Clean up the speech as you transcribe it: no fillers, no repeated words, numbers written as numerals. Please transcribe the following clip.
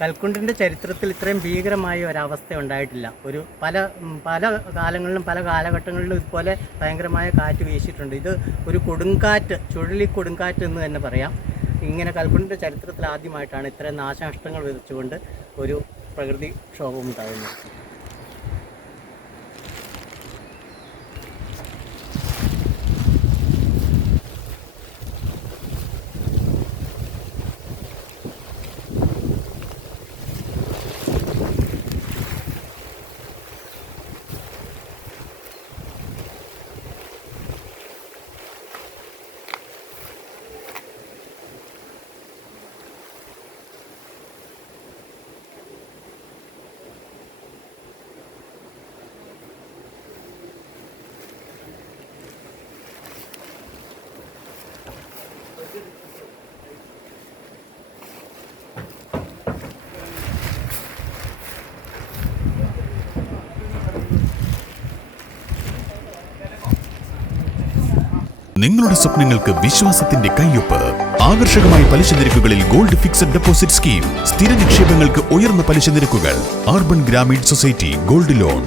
കൽക്കുണ്ടിൻ്റെ ചരിത്രത്തിൽ ഇത്രയും ഭീകരമായ ഒരവസ്ഥ ഉണ്ടായിട്ടില്ല. പല കാലങ്ങളിലും പല കാലഘട്ടങ്ങളിലും ഇതുപോലെ ഭയങ്കരമായ കാറ്റ് വീശിയിട്ടുണ്ട്. ഇത് ഒരു കൊടുങ്കാറ്റ്, ചുഴലിക്കൊടുങ്കാറ്റ് എന്ന് തന്നെ പറയാം. ഇങ്ങനെ കൽക്കുണ്ടിൻ്റെ ചരിത്രത്തിൽ ആദ്യമായിട്ടാണ് ഇത്രയും നാശനഷ്ടങ്ങൾ വിതച്ചുകൊണ്ട് ഒരു പ്രകൃതിക്ഷോഭം ഉണ്ടാകുന്നത്. നിങ്ങളുടെ സ്വപ്നങ്ങൾക്ക് വിശ്വാസത്തിന്റെ കയ്യൊപ്പ്. ആകർഷകമായ പലിശ നിരക്കുകളിൽ ഗോൾഡ് ഫിക്സഡ് ഡെപ്പോസിറ്റ് സ്കീം. സ്ഥിര നിക്ഷേപങ്ങൾക്ക് ഉയർന്ന പലിശ നിരക്കുകൾ. Urban Grameen society gold loan.